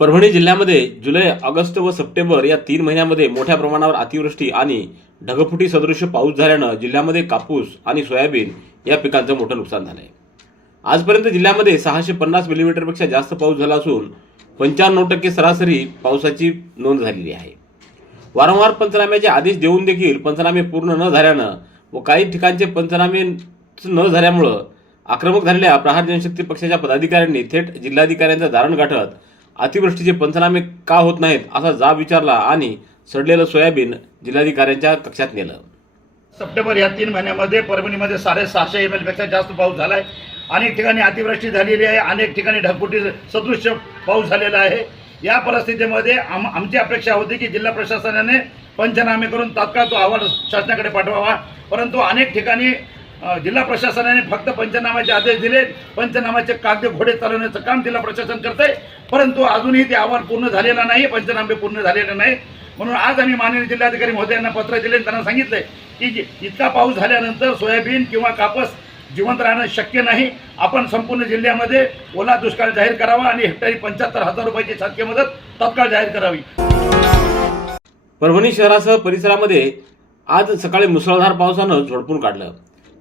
परभणी जिल्ह्यामध्ये जुलै ऑगस्ट व सप्टेंबर या तीन महिन्यामध्ये मोठ्या प्रमाणावर अतिवृष्टी आणि ढगफुटी सदृश पाऊस झाल्यानं जिल्ह्यामध्ये कापूस आणि सोयाबीन या पिकांचं मोठं नुकसान झालं आहे आजपर्यंत जिल्ह्यामध्ये सहाशे पन्नास मिलीमीटरपेक्षा जास्त पाऊस झाला असून पंच्याण्णव टक्के सरासरी पावसाची नोंद झालेली आहे. वारंवार पंचनाम्याचे आदेश देऊन देखील पंचनामे पूर्ण न झाल्यानं व काही ठिकाणचे पंचनामे न झाल्यामुळं आक्रमक झालेल्या प्रहार जनशक्ती पक्षाच्या पदाधिकाऱ्यांनी थेट जिल्हाधिकाऱ्यांचं धारण गाठत अतिवृष्टीचे पंचनामे का होत नाहीत असा जाब विचारला आणि सडलेलं सोयाबीन जिल्हाधिकाऱ्यांच्या कक्षात नेलं. सप्टेंबर या तीन महिन्यामध्ये परभणीमध्ये साडेसहाशे एम एलपेक्षा जास्त पाऊस झाला आहे अनेक ठिकाणी अतिवृष्टी झालेली आहे. अनेक ठिकाणी ढगफुटी सदृश्य पाऊस झालेला आहे. या परिस्थितीमध्ये आम आमची अपेक्षा होती की जिल्हा प्रशासनाने पंचनामे करून तात्काळ तो अहवाल शासनाकडे पाठवावा. परंतु अनेक ठिकाणी जिल्हा प्रशासनाने फक्त पंचनाम्याचे आदेश दिले. पंचनाम्याचे कागद घोडे चालवण्याचं काम जिल्हा प्रशासन करते परंतु अजूनही ते अहवाल पूर्ण झालेला नाही पंचनामे पूर्ण झालेले नाही. म्हणून आज आम्ही माननीय जिल्हाधिकारी महोदयांना पत्र दिले आणि त्यांना सांगितलंय की जे- इतका पाऊस झाल्यानंतर सोयाबीन किंवा कापस जिवंत राहणं शक्य नाही. आपण संपूर्ण जिल्ह्यामध्ये ओला दुष्काळ जाहीर करावा आणि हेक्टरी पंच्याहत्तर हजार रुपयाची शासकीय मदत तत्काळ जाहीर करावी. परभणी शहरासह परिसरामध्ये आज सकाळी मुसळधार पावसानं झोडपून काढलं.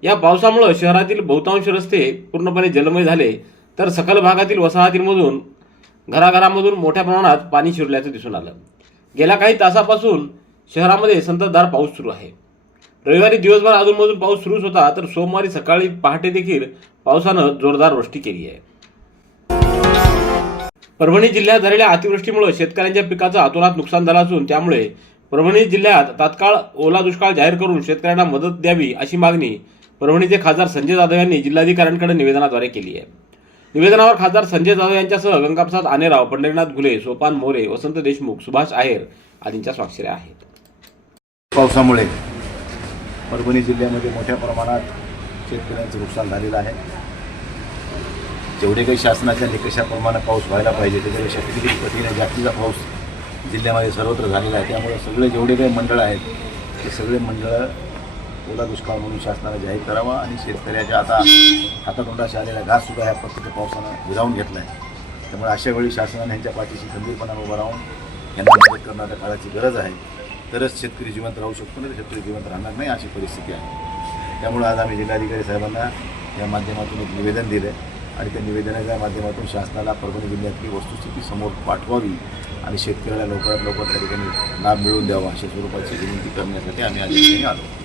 या पावसामुळं शहरातील बहुतांश रस्ते पूर्णपणे जलमय झाले तर सकल भागातील वसाहतींमधून घराघरामधून मोठ्या प्रमाणात पाणी शिरल्याचं दिसून आलं. गेल्या काही तासापासून शहरामध्ये संततधार पाऊस सुरू आहे. रविवारी दिवसभर अधूनमधून पाऊस सुरूच होता तर सोमवारी सकाळी पहाटे देखील पावसानं जोरदार वृष्टी केली आहे. परभणी जिल्ह्यात झालेल्या अतिवृष्टीमुळे शेतकऱ्यांच्या पिकाचं अतोनात नुकसान झालं असून त्यामुळे परभणी जिल्ह्यात तात्काळ ओला दुष्काळ जाहीर करून शेतकऱ्यांना मदत द्यावी अशी मागणी परभणीचे खासदार संजय जाधव यांनी जिल्हाधिकाऱ्यांकडे निवेदनाद्वारे केली आहे. निवेदनावर खासदार संजय जाधव यांच्यासह गंगाप्रसाद आनेराव पंढरीनाथ घुले सोपान मोरे वसंत देशमुख सुभाष आहेर आदींच्या स्वाक्षऱ्या आहेत. पावसामुळे परभणी जिल्ह्यामध्ये मोठ्या प्रमाणात शेतकऱ्यांचं नुकसान झालेलं आहे. जेवढे काही शासनाच्या निकषाप्रमाणे पाऊस व्हायला पाहिजे त्याच्यापेक्षा किती पटीने जास्तीचा पाऊस जिल्ह्यामध्ये सर्वत्र झालेला आहे. त्यामुळे सगळे जेवढे काही मंडळ आहेत ते सगळे मंडळं ओला दुष्काळ म्हणून शासनाने जाहीर करावा आणि शेतकऱ्याच्या आता हातातोंडाशी आलेला घाससुद्धा ह्या प्रत्येक पावसानं विरावून घेतला आहे त्यामुळे अशा वेळी शासनाने ह्यांच्या पाठीशी खंबीरपणाने उभं राहून यांना मदत करण्याच्या काळाची गरज आहे. तरच शेतकरी जिवंत राहू शकतो नाही तर शेतकरी जिवंत राहणार नाही अशी परिस्थिती आहे. त्यामुळे आज आम्ही जिल्हाधिकारी साहेबांना या माध्यमातून एक निवेदन दिलं आहे आणि त्या निवेदनाच्या माध्यमातून शासनाला परभणी जिल्ह्यातली वस्तुस्थिती समोर पाठवावी आणि शेतकऱ्याला लवकरात लवकर त्या ठिकाणी लाभ मिळवून द्यावा अशा स्वरूपाची विनंती करण्यासाठी आम्ही आज आलो.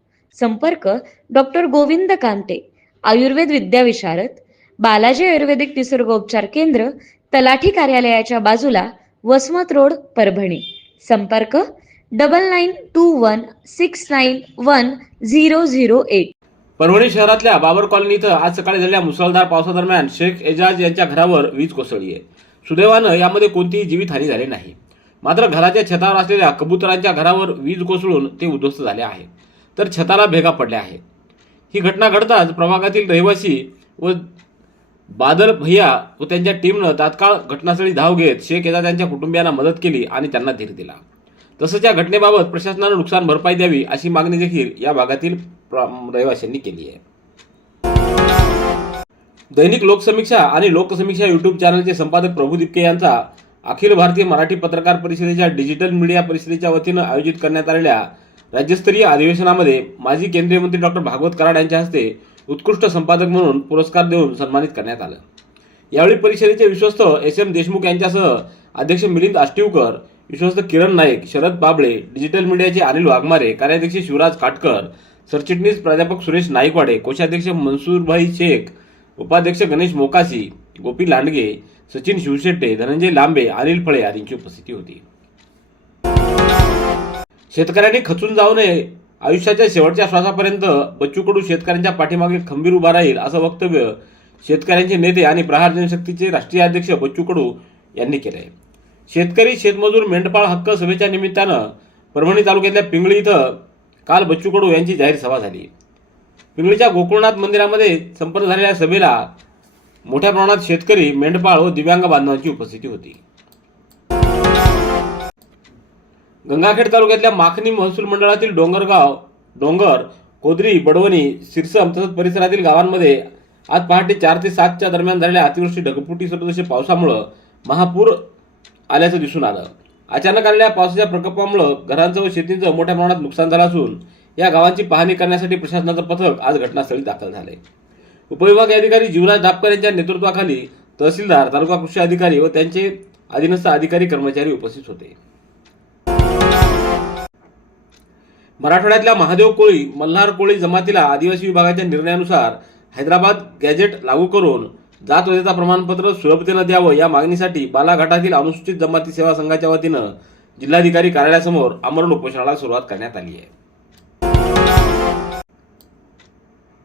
संपर्क डॉक्टर गोविंद कांते आयुर्वेद विद्याविशारद बालाजी आयुर्वेदिक निसर्गोपचार केंद्र तलाठी कार्यालयाच्या बाजूला वसमत रोड परभणी. संपर्क double nine two one six nine one zero zero eight. Parbhani शहरातल्या बाबर कॉलनी इथं आज सकाळी झालेल्या मुसळधार पावसादरम्यान शेख एजाज यांच्या घरावर वीज कोसळली आहे. सुदैवानं यामध्ये कोणतीही जीवितहानी झाली नाही. मात्र घराच्या छतावर असलेल्या कबुतरांच्या घरावर वीज कोसळून ते उद्ध्वस्त झाले आहे. तर छताला भेगा पडल्या आहेत. ही घटना घडताच प्रभागातील रहिवासी व बादल भैया व त्यांच्या टीमनं तात्काळ घटनास्थळी धाव घेत शेख एजाज त्यांच्या कुटुंबियांना मदत केली आणि त्यांना धीर दिला. तसंच या घटनेबाबत प्रशासनानं नुकसान भरपाई द्यावी अशी मागणी देखील या भागातील रहिवाशांनी केली आहे. दैनिक लोकसमीक्षा आणि लोकसमीक्षा यूट्यूब चॅनलचे संपादक प्रभू दिपके यांचा अखिल भारतीय मराठी पत्रकार परिषदेच्या डिजिटल मीडिया परिषदेच्या वतीनं आयोजित करण्यात आलेल्या राज्यस्तरीय अधिवेशनामध्ये माजी केंद्रीय मंत्री डॉक्टर भागवत कराड यांच्या हस्ते उत्कृष्ट संपादक म्हणून पुरस्कार देऊन सन्मानित करण्यात आलं. यावेळी परिषदेचे विश्वस्त एस एम देशमुख यांच्यासह अध्यक्ष मिलिंद आष्टीवकर विश्वस्त किरण नाईक शरद बाबळे डिजिटल मीडियाचे अनिल वाघमारे कार्याध्यक्ष शिवराज काटकर सरचिटणीस प्राध्यापक सुरेश नाईकवाडे कोषाध्यक्ष मनसूरभाई शेख उपाध्यक्ष गणेश मोकासी गोपी लांडगे सचिन शिवशेट्टे धनंजय लांबे अनिल फळे आदींची उपस्थिती होती. शेतकऱ्यांनी खचून जाऊ नये. आयुष्याच्या शेवटच्या श्वासापर्यंत बच्चू कडू शेतकऱ्यांच्या पाठीमागे खंबीर उभा राहील असं वक्तव्य शेतकऱ्यांचे नेते आणि प्रहार जनशक्तीचे राष्ट्रीय अध्यक्ष बच्चू कडू यांनी केलं आहे शेतकरी शेतमजूर मेंढपाळ हक्क सभेच्या निमित्तानं परभणी तालुक्यातल्या पिंगळी इथं काल बच्चू कडू यांची जाहीर सभा झाली. पिंगळीच्या गोकुळनाथ मंदिरामध्ये संपन्न झालेल्या सभेला मोठ्या प्रमाणात शेतकरी मेंढपाळ व दिव्यांग बांधवांची उपस्थिती होती. गंगाखेड तालुक्यातल्या माखणी महसूल मंडळातील डोंगरगाव डोंगर कोदरी बडवणी सिरसम तसंच परिसरातील गावांमध्ये आज पहाटे चार ते सातच्या दरम्यान झालेल्या अतिवृष्टी ढगफुटी सदृश्य पावसामुळं महापूर आल्याचं दिसून आलं. अचानक आलेल्या पावसाच्या प्रकोपामुळं घरांचं व शेतीचं मोठ्या प्रमाणात नुकसान झालं असून या गावांची पाहणी करण्यासाठी प्रशासनाचं पथक आज घटनास्थळी दाखल झाले उपविभागीय अधिकारी जीवराज दापकर यांच्या नेतृत्वाखाली तहसीलदार तालुका कृषी अधिकारी व त्यांचे अधीनस्थ अधिकारी कर्मचारी उपस्थित होते. मराठवाड्यातल्या महादेव कोळी मल्हार कोळी जमातीला आदिवासी विभागाच्या निर्णयानुसार हैदराबाद गॅजेट लागू करून जात वैधता प्रमाणपत्र सुलभतेनं द्यावं या मागणीसाठी बालाघाटातील अनुसूचित जमाती सेवा संघाच्या वतीनं जिल्हाधिकारी कार्यालयासमोर आमरण उपोषणाला सुरुवात करण्यात आली आहे.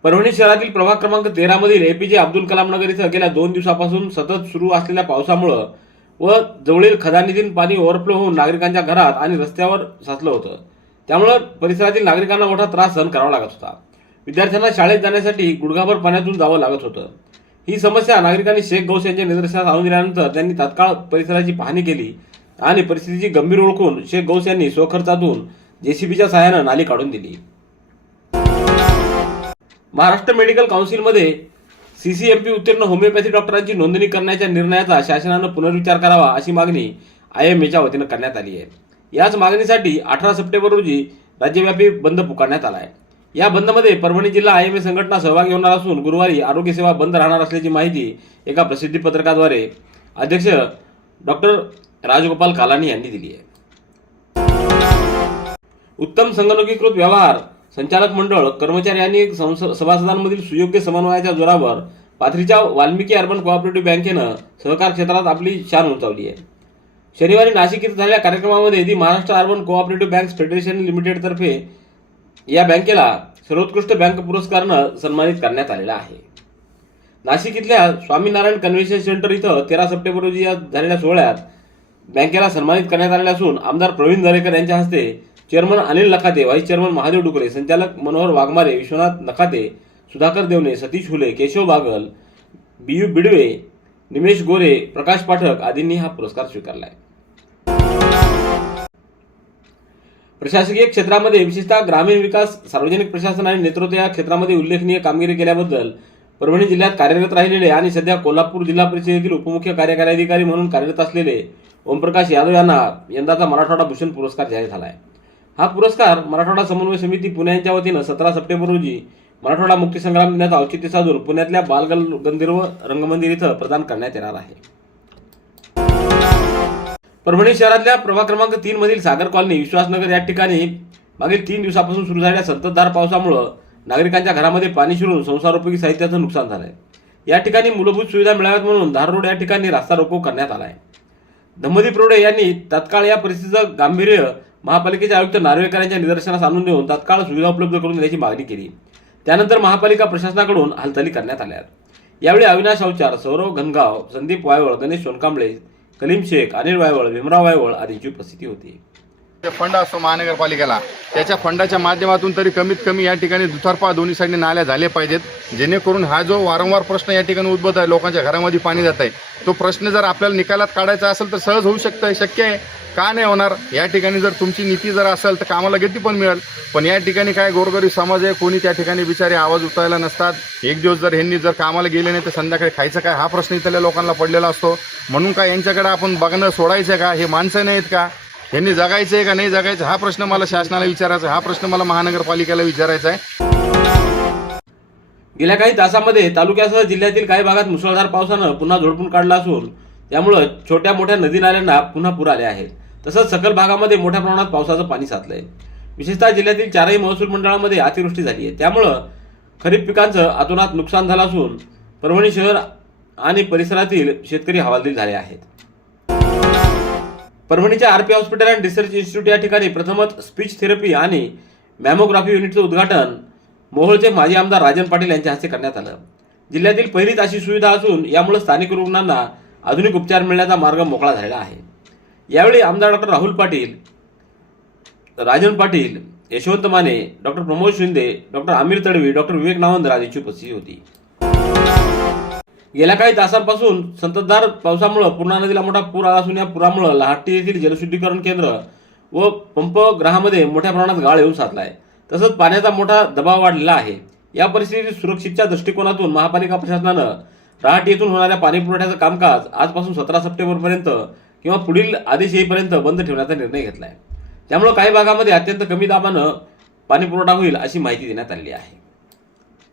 परभणी शहरातील प्रभाग क्रमांक तेरा मधील एपीजे अब्दुल कलाम नगर इथं गेल्या दोन दिवसापासून सतत सुरू असलेल्या पावसामुळं व जवळील खदानीतील पाणी ओव्हरफ्लो होऊन नागरिकांच्या घरात आणि रस्त्यावर साचलं होतं. त्यामुळं परिसरातील नागरिकांना मोठा त्रास सहन करावा लागत होता. विद्यार्थ्यांना शाळेत जाण्यासाठी गुडघाभर पाण्यातून जावं लागत होतं. ही समस्या नागरिकांनी शेख गौस यांच्या निदर्शनास आणून दिल्यानंतर त्यांनी तात्काळ परिसराची पाहणी केली आणि परिस्थितीची गंभीर ओळखून शेख गौस यांनी स्वखर्चातून जेसीबीच्या सहाय्यानं नाली काढून दिली. महाराष्ट्र मेडिकल काउन्सिलमध्ये सीसीएमपी उत्तीर्ण होमिओपॅथी डॉक्टरांची नोंदणी करण्याच्या निर्णयाचा शासनानं पुनर्विचार करावा अशी मागणी आय एम एच्या वतीनं करण्यात आली आहे. याच मागणीसाठी अठरा सप्टेंबर रोजी राज्यव्यापी बंद पुकारण्यात आला आहे या बंदमध्ये परभणी जिल्हा आय एम ए संघटना सहभागी होणार असून गुरुवारी आरोग्य सेवा बंद राहणार असल्याची माहिती एका प्रसिद्धी पत्रकाद्वारे अध्यक्ष डॉक्टर राजगोपाल कालानी यांनी दिली आहे. उत्तम संगणकीकृत व्यवहार संचालक मंडळ कर्मचारी आणि संस- सभासदांमधील सुयोग्य समन्वयाच्या जोरावर पाथरीच्या वाल्मिकी अर्बन कोऑपरेटिव्ह बँकेनं सहकार क्षेत्रात आपली शान उंचावली आहे. शनिवारी नाशिक इथं झालेल्या कार्यक्रमामध्ये the Maharashtra urban cooperative bank federation लिमिटेडतर्फे या बँकेला सर्वोत्कृष्ट बँक पुरस्कारानं सन्मानित करण्यात आलेला आहे. नाशिक इथल्या स्वामीनारायण कन्व्हेन्शन सेंटर इथं तेरा सप्टेंबर रोजी या झालेल्या सोहळ्यात बँकेला सन्मानित करण्यात आलेला असून आमदार प्रवीण दरेकर यांच्या हस्ते chairman Anil Nakhate vice chairman Mahadev Dukare संचालक मनोहर वाघमारे विश्वनाथ नखाते सुधाकर देवणे सतीश हुले केशव बागल बियू बिडवे निमेश गोरे प्रकाश पाठक आदींनी हा पुरस्कार स्वीकारला आहे प्रशासकीय क्षेत्रामध्ये विशेषतः ग्रामीण विकास सार्वजनिक प्रशासन आणि नेतृत्व या क्षेत्रामध्ये उल्लेखनीय कामगिरी केल्याबद्दल परभणी जिल्ह्यात कार्यरत राहिलेले आणि सध्या कोल्हापूर जिल्हा परिषदेतील उपमुख्य कार्यकारी अधिकारी म्हणून कार्यरत असलेले ओमप्रकाश यादव यांना यंदाचा मराठवाडा भूषण पुरस्कार जाहीर झाला आहे हा पुरस्कार मराठवाडा समन्वय समिती पुणे यांच्या वतीनं सतरा सप्टेंबर रोजी मराठवाडा मुक्तीसंग्राम दिनाचं औचित्य साधून पुण्यातल्या बालगंधर्व रंगमंदिर इथं प्रदान करण्यात येणार आहे. परभणी शहरातल्या प्रभाग क्रमांक तीन मधील सागर कॉलनी विश्वासनगर या ठिकाणी मागील तीन दिवसापासून सुरू झालेल्या संततधार पावसामुळं नागरिकांच्या घरामध्ये पाणी शिरून संसारोपयोगी साहित्याचं नुकसान झालंय. या ठिकाणी मूलभूत सुविधा मिळाव्यात म्हणून धार रोड या ठिकाणी रास्ता रोको करण्यात आला आहे धम्मदीप रोडे यांनी तत्काळ या परिस्थितीचं गांभीर्य महापालिकेचे आयुक्त नार्वेकर यांच्या निदर्शनास आणून देऊन तात्काळ सुविधा उपलब्ध करून देण्याची मागणी केली. त्यानंतर महापालिका प्रशासनाकडून हालचाली करण्यात आल्या यावेळी अविनाश अवचार सौरव घनगाव संदीप वायवळ गणेश सोनकांबळे कलीम शेख अनिल वायवळ भीमराव वायवळ आदींची उपस्थिती होती. फंड असतो महानगरपालिकेला त्याच्या फंडाच्या माध्यमातून तरी कमीत कमी या ठिकाणी दुतर्फा दोन्ही साईडने नाल्या झाले पाहिजेत. जेणेकरून हा जो वारंवार प्रश्न या ठिकाणी उद्भवत आहे लोकांच्या घरामध्ये पाणी जात आहे तो प्रश्न जर आपल्याला निकालात काढायचा असेल तर सहज होऊ शकतं शक्य आहे. का नाही होणार? या ठिकाणी जर तुमची नीती जर असेल तर कामाला गती पण मिळेल. पण या ठिकाणी काय गोरगरीब समाज आहे कोणी त्या ठिकाणी बिचारे आवाज उठवायला नसतात. एक दिवस जर ह्यांनी जर कामाला गेले नाही तर संध्याकाळी खायचं काय? हा प्रश्न इथल्या लोकांना पडलेला असतो. म्हणून काय यांच्याकडे आपण बघणं सोडायचं का? हे माणसं नाहीत का? यांनी जगायचं आहे का नाही जगायचं? हा प्रश्न मला शासनाला विचारायचा हा प्रश्न मला महानगरपालिकेला विचारायचा आहे. गेल्या काही तासामध्ये तालुक्यासह जिल्ह्यातील काही भागात मुसळधार पावसानं पुन्हा झोडपून काढला असून त्यामुळं छोट्या मोठ्या नदी नाल्यांना पुन्हा पूर आले आहेत. तसंच सकल भागामध्ये मोठ्या प्रमाणात पावसाचं पाणी साचलंय. विशेषतः जिल्ह्यातील चारही महसूल मंडळामध्ये अतिवृष्टी झाली आहे. त्यामुळं खरीप पिकांचं अतोनात नुकसान झालं असून परभणी शहर आणि परिसरातील शेतकरी हवालदिल झाले आहेत. परभणीच्या RP hospital and research institute या ठिकाणी प्रथमच स्पीच थेरपी आणि मॅमोग्राफी युनिटचं उद्घाटन मोहोळचे माजी आमदार राजन पाटील यांच्या हस्ते करण्यात आलं. जिल्ह्यातील पहिलीच अशी सुविधा असून यामुळे स्थानिक रुग्णांना आधुनिक उपचार मिळण्याचा मार्ग मोकळा झालेला आहे. यावेळी आमदार doctor Rahul Patil Rajan Patil Yashwant Mane doctor Pramod Shinde doctor Aamir Tadvi doctor Vivek Navandraj यांची उपस्थिती होती. गेल्या काही तासांपासून संततधार पावसामुळे पूर्णा नदीला मोठा पूर आला असून या पुरामुळे लहाटी येथील जलशुद्धीकरण केंद्र व पंपग्रहामध्ये मोठ्या प्रमाणात गाळ येऊन साचलाय. तसंच पाण्याचा मोठा दबाव वाढलेला आहे. या परिस्थितीत सुरक्षितच्या दृष्टिकोनातून महापालिका प्रशासनानं रहाटी येथून होणाऱ्या पाणी पुरवठ्याचं कामकाज आजपासून सतरा सप्टेंबरपर्यंत किंवा पुढील आदेश येईपर्यंत बंद ठेवण्याचा निर्णय घेतला आहे त्यामुळे काही भागामध्ये अत्यंत कमी दाबानं पाणी पुरवठा होईल अशी माहिती देण्यात आली आहे.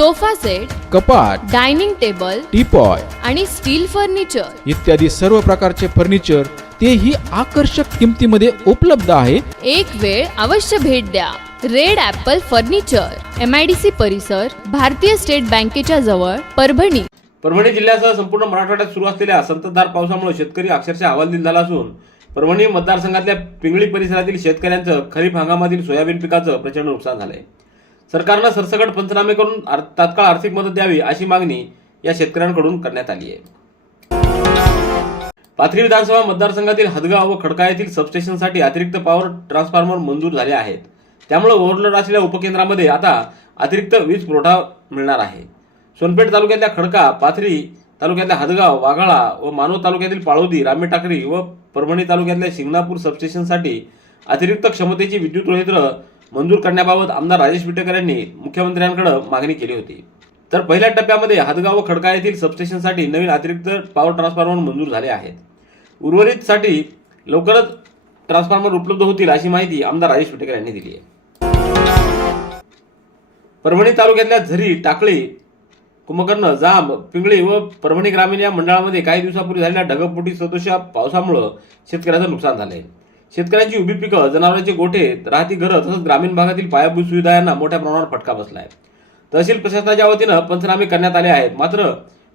sofa set कपाट डायनिंग टेबल टीपॉय आणि स्टील फर्निचर. इत्यादी सर्व प्रकारचे फर्निचर तेही आकर्षक किमतीमध्ये उपलब्ध आहे. एक वेळ अवश्य भेट द्या. Red apple furniture M I D C परिसर भारतीय स्टेट बँकेच्या जवळ परभणी. परभणी जिल्ह्यासह संपूर्ण मराठवाड्यात सुरू असलेल्या संततधार पावसामुळे शेतकरी अक्षरशः हवालदिल झाला असून परभणी मतदारसंघातल्या पिंगळी परिसरातील शेतकऱ्यांचं खरीप हंगामातील सोयाबीन पिकाचं प्रचंड नुकसान झालंय. सरकारनं सरसकट पंचनामे करून तात्काळ आर्थिक मदत द्यावी अशी मागणी या शेतकऱ्यांकडून करण्यात आली आहे. पाथरी विधानसभा मतदारसंघातील हदगाव व खडका येथील सबस्टेशनसाठी अतिरिक्त पॉवर ट्रान्सफॉर्मर मंजूर झाले आहेत. त्यामुळे ओव्हरलोड असलेल्या उपकेंद्रामध्ये आता अतिरिक्त वीज पुरवठा मिळणार आहे. सोनपेठ तालुक्यातल्या खडका पाथरी तालुक्यातल्या हदगाव वाघाळा व मानव तालुक्यातील पाळोदी रामे टाकरी व परभणी तालुक्यातल्या शिंगणापूर सबस्टेशनसाठी अतिरिक्त क्षमतेची विद्युत रोहित्र मंजूर करण्याबाबत आमदार राजेश विटेकर यांनी मुख्यमंत्र्यांकडे मागणी केली होती. तर पहिल्या टप्प्यामध्ये हदगाव व खडका येथील सबस्टेशनसाठी नवीन अतिरिक्त पॉवर ट्रान्सफॉर्मर मंजूर झाले आहेत. उर्वरितसाठी लवकरच ट्रान्सफॉर्मर उपलब्ध होतील अशी माहिती आमदार राजेश विटेकर यांनी दिली आहे. परभणी तालुक्यातल्या झरी टाकळी कुंभकर्ण जांब पिंगळी व परभणी ग्रामीण या मंडळामध्ये काही दिवसापूर्वी झालेल्या ढगफुटी सदृश्य पावसामुळं शेतकऱ्याचं नुकसान झालंय. शेतकऱ्यांची उभी पिकं जनावरांचे गोठे राहती घरं तसंच ग्रामीण भागातील पायाभूत सुविधा यांना मोठ्या प्रमाणावर फटका बसला आहे तहसील प्रशासनाच्या वतीनं पंचनामे करण्यात आले आहेत. मात्र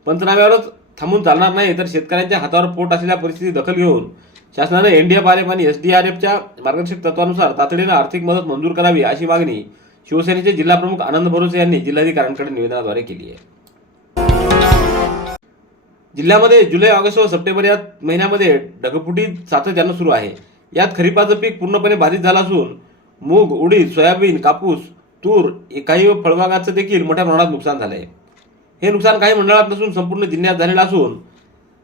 पंचनाम्यावरच थांबून चालणार नाही तर शेतकऱ्यांच्या हातावर पोट असलेल्या परिस्थिती दखल घेऊन शासनानं एफ आणि एसडीआरएफच्या मार्गदर्शक तत्वानुसार तातडीनं आर्थिक मदत मंजूर करावी अशी मागणी शिवसेनेचे जिल्हाप्रमुख आनंद भरोसे यांनी जिल्हाधिकाऱ्यांकडे निवेदनाद्वारे केली आहे. जिल्ह्यामध्ये जुलै ऑगस्ट व सप्टेंबर या महिन्यामध्ये ढगफुटी सातत्यानं सुरू आहे. यात खरीपाचं पीक पूर्णपणे बाधित झालं असून मूग उडीद सोयाबीन कापूस तूर काही फळबागाचं देखील मोठ्या प्रमाणात नुकसान झालंय. हे नुकसान काही मंडळात नसून संपूर्ण जिल्ह्यात झालेलं असून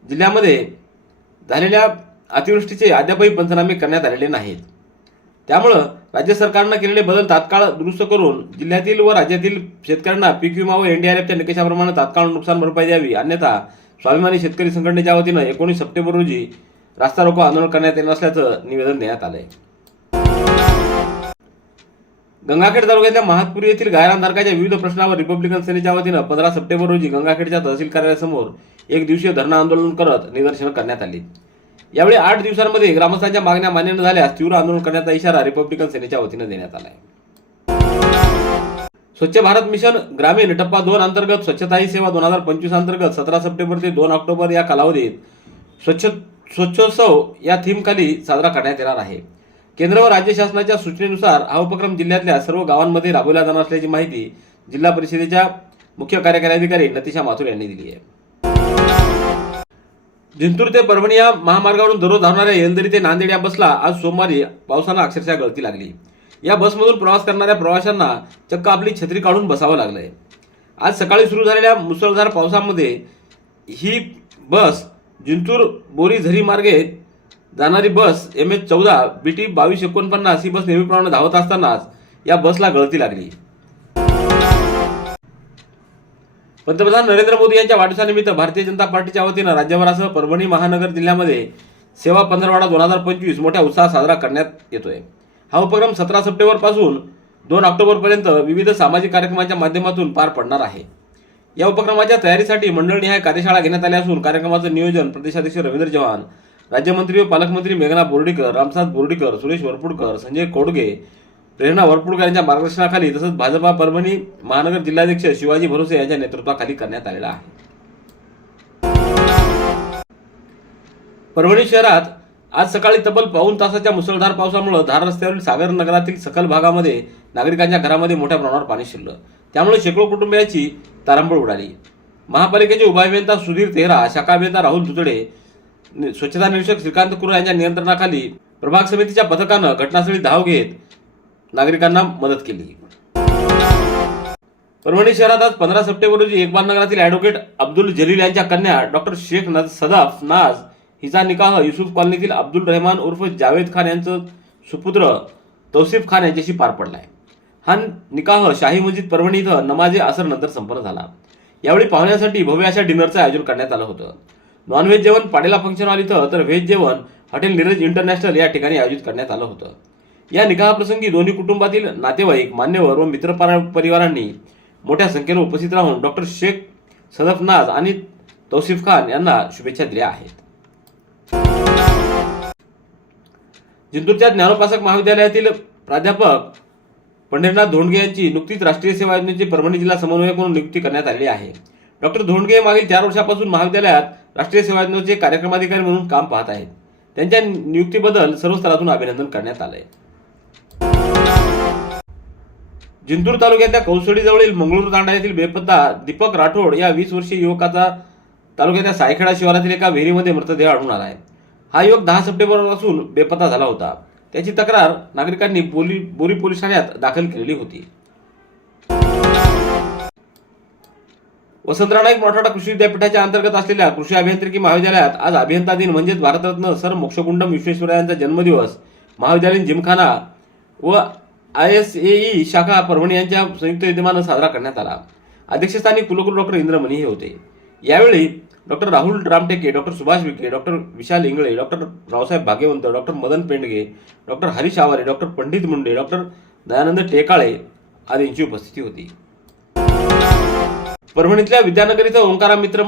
जिल्ह्यामध्ये झालेल्या अतिवृष्टीचे अद्यापही पंचनामे करण्यात आलेले नाहीत. त्यामुळं राज्य सरकारनं केलेले बदल तात्काळ दुरुस्त करून जिल्ह्यातील व राज्यातील शेतकऱ्यांना पीक विमा व एनडीआरएफच्या निकषाप्रमाणे तात्काळ नुकसान भरपाई द्यावी. अन्यथा स्वाभिमानी शेतकरी संघटनेच्या वतीनं एकोणीस सप्टेंबर रोजी रास्ता रोको आंदोलन करण्यात येणार असल्याचं निवेदन देण्यात आलंय. गंगाखेड तालुक्यातल्या महातपुरी येथील गायरानधारकाच्या विविध प्रश्नावर रिपब्लिकन सेनेच्या वतीनं पंधरा सप्टेंबर रोजी गंगाखेडच्या तहसील कार्यालयासमोर एक दिवसीय धरणं आंदोलन करत निदर्शनं करण्यात आली. यावेळी आठ दिवसांमध्ये ग्रामस्थांच्या मागण्या मान्य न झाल्यास तीव्र आंदोलन करण्याचा इशारा रिपब्लिकन सेनेच्या वतीनं देण्यात आलाय. स्वच्छ भारत मिशन ग्रामीण टप्पा दोन अंतर्गत स्वच्छता ही सेवा दोन हजार पंचवीस अंतर्गत सतरा सप्टेंबर ते दोन ऑक्टोबर या कालावधीत स्वच्छ स्वच्छोत्सव या थीमखाली साजरा करण्यात येणार आहे. केंद्र व राज्य शासनाच्या सूचनेनुसार हा उपक्रम जिल्ह्यातल्या सर्व गावांमध्ये राबवला जाणार असल्याची माहिती जिल्हा परिषदेच्या मुख्य कार्यकारी अधिकारी नतिशा माथुर यांनी दिली आहे. जिंतूर ते परभणी या महामार्गावरून दररोज धावणाऱ्या येलदरी ते नांदेड या बसला आज सोमवारी पावसानं अक्षरशः गळती लागली. या बसमधून प्रवास करणाऱ्या प्रवाशांना चक्क आपली छत्री काढून बसावं लागलंय. आज सकाळी सुरू झालेल्या मुसळधार पावसामध्ये ही बस जिंतूर बोरी झरी मार्गे जाणारी बस एम एच चौदा बी टी बावीस एकोणपन्नास ही बस नेहमीप्रमाणे धावत असतानाच या बसला गळती लागली. पंतप्रधान नरेंद्र मोदी यांच्या वाढदिवसानिमित्त भारतीय जनता पार्टीच्या वतीनं राज्यभरासह परभणी महानगर जिल्ह्यामध्ये सेवा पंधरवाडा दोन हजार पंचवीस मोठ्या उत्साहात साजरा करण्यात येतोय. हा उपक्रम सतरा सप्टेंबरपासून दोन ऑक्टोबरपर्यंत विविध सामाजिक कार्यक्रमांच्या माध्यमातून पार पडणार आहे. या उपक्रमाच्या तयारीसाठी मंडळनिहाय कार्यशाळा घेण्यात आल्या असून कार्यक्रमाचं नियोजन प्रदेशाध्यक्ष रवींद्र चव्हाण राज्यमंत्री व पालकमंत्री मेघना बोर्डीकर रामसाद बोर्डीकर सुरेश वरपुडकर संजय कोडगे प्रेरणा वरपुडकर यांच्या मार्गदर्शनाखाली तसंच भाजपा परभणी महानगर जिल्हाध्यक्ष शिवाजी भरोसे यांच्या नेतृत्वाखाली करण्यात आलेला आहे. परभणी शहरात आज सकाळी तब्बल पाऊन तासाच्या मुसळधार पावसामुळे धार रस्त्यावरील सागर नगरातील सखल भागामध्ये नागरिकांच्या घरामध्ये मोठ्या प्रमाणावर पाणी शिरलं. त्यामुळे शेकडो कुटुंबियांची तारांबळ उडाली. महापालिकेचे उपाभियंता सुधीर तेहरा शाखा अभियंता राहुल दुतडे स्वच्छता निरीक्षक श्रीकांत कुर यांच्या नियंत्रणाखाली प्रभाग समितीच्या पथकानं घटनास्थळी धाव घेत नागरिकांना मदत केली. परभणी शहरात आज पंधरा सप्टेंबर रोजी एकबाल नगरातील ॲडव्होकेट अब्दुल जलील यांच्या कन्या डॉक्टर शेख नज सदाफ नाज हिचा निकाह युसुफ कॉलनीतील अब्दुल रहमान उर्फ जावेद खान यांचं सुपुत्र तौसिफ खान यांच्याशी पार पडलाय. हा निकाह शाही मस्जिद परभणी इथं नमाजे असर नंतर संपन्न झाला. यावेळी पाहुण्यासाठी भव्य अशा डिनरचं आयोजन करण्यात आलं होतं. नॉनव्हेज जेवण पाडेला फंक्शन हॉल इथं तर व्हेज जेवण हॉटेल नीरज इंटरनॅशनल या ठिकाणी आयोजित करण्यात आलं होतं. या निकाहाप्रसंगी दोन्ही कुटुंबातील नातेवाईक मान्यवर व मित्र परिवारांनी मोठ्या संख्येनं उपस्थित राहून डॉक्टर शेख सदफ नाज आणि तौसिफ खान यांना शुभेच्छा दिल्या आहेत. जिंतूरच्या ज्ञानोपासक महाविद्यालयातील प्राध्यापक पंढरीनाथ धोंडगे यांची नुकतीच राष्ट्रीय सेवा योजनेची परभणी जिल्हा समन्वयक म्हणून नियुक्ती करण्यात आली आहे. डॉक्टर धोंडगे मागील चार वर्षापासून महाविद्यालयात राष्ट्रीय सेवा योजनेचे कार्यक्रमाधिकारी म्हणून काम पाहत आहेत. त्यांच्या नियुक्तीबद्दल सर्व स्तरातून अभिनंदन करण्यात आलंय. जिंतूर तालुक्यातल्या कौसडीजवळील मंगळूर तांडा येथील बेपत्ता दीपक राठोड या वीस वर्षीय युवकाचा तालुक्याच्या सायखेडा शिवारातील एका विहिरीमध्ये मृतदेह आढळून आला आहे. हा युवक दहा सप्टेंबरपासून बेपत्ता झाला होता. त्याची तक्रार नागरिकांनी बोली बोरी पोलीस ठाण्यात दाखल केलेली होती. वसंतराव नाईक मराठवाडा कृषी विद्यापीठाच्या अंतर्गत असलेल्या कृषी अभियांत्रिकी महाविद्यालयात आज अभियंता दिन म्हणजेच भारतरत्न सर मोक्षकुंडम विश्वेश्वरयांचा जन्मदिवस. महाविद्यालयीन जिमखाना व आय एस ए शाखा परभणी यांच्या संयुक्त विद्यमानं साजरा करण्यात आला. अध्यक्षस्थानी कुलगुरू डॉक्टर इंद्रमणी हे होते. यावेळी doctor Rahul Ramteke doctor Subhash Vikhe doctor Vishal Ingle doctor Raosaheb Bhagyawant doctor Madan Pendge doctor Harish Aware doctor Pandit Munde doctor Dayanand Tekale आदींची उपस्थिती होती. परभणीतल्या विद्यानगर इथं ओंकारा मित्र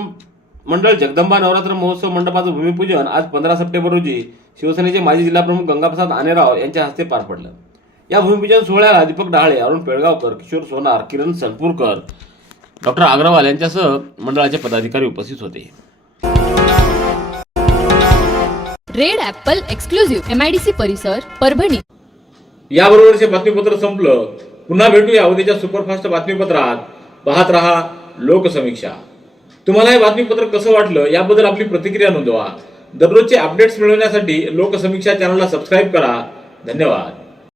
मंडळ जगदंबा नवरात्र महोत्सव मंडपाचं भूमिपूजन आज पंधरा सप्टेंबर रोजी शिवसेनेचे माजी जिल्हाप्रमुख गंगाप्रसाद आनेराव यांच्या हस्ते पार पडलं. या भूमिपूजन सोहळ्याला दीपक डहाळे अरुण पेळगावकर किशोर सोनार किरण सनपूरकर डॉक्टर अग्रवाल यांच्यासह मंडळाचे पदाधिकारी उपस्थित होते. रेड ॲपल एक्सक्लुझिव्ह एमआयडीसी परिसर परभणी. याबरोबरचे बातमीपत्र संपलं. पुन्हा भेटूया उद्याच्या सुपरफास्ट बातमीपत्रात. पाहत रहा लोकसमीक्षा. तुम्हाला हे बातमीपत्र कसं वाटलं याबद्दल आपली प्रतिक्रिया नोंदवा. दररोजचे अपडेट्स मिळवण्यासाठी लोकसमीक्षा चॅनलला सबस्क्राईब करा. धन्यवाद.